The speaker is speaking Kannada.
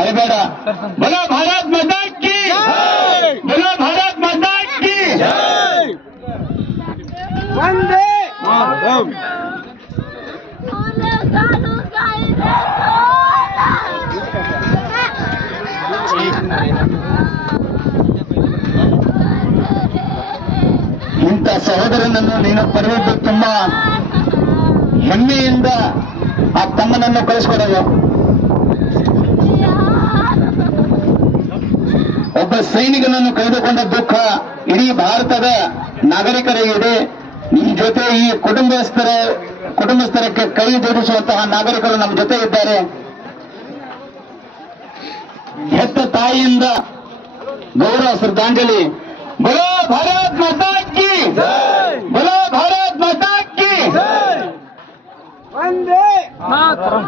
ಅಳಬೇಡ. बोलो भारत माता की बोलो भारत माता की वंदे मातरम. ಇಂಥ ಸಹೋದರನನ್ನು ನೀನು ಪಡೆದಿದ್ದು ತುಂಬಾ ಹೆಮ್ಮೆಯಿಂದ ಆ ತಮ್ಮನನ್ನು ಕಳಿಸ್ಕೊಡೋದು. ಒಬ್ಬ ಸೈನಿಕನನ್ನು ಕಳೆದುಕೊಂಡ ದುಃಖ ಇಡೀ ಭಾರತದ ನಾಗರಿಕರಿಗಿದೆ. ನಿಮ್ಮ ಜೊತೆ ಈ ಕುಟುಂಬಸ್ಥರಕ್ಕೆ ಕೈ ಜೋಡಿಸುವಂತಹ ನಾಗರಿಕರು ನಮ್ಮ ಜೊತೆ ಇದ್ದಾರೆ. ಹೆತ್ತ ತಾಯಿಯಿಂದ ಗೌರವ ಶ್ರದ್ಧಾಂಜಲಿ. बोलो भारत माता की बोलो भारत माता की वंदे मातरम.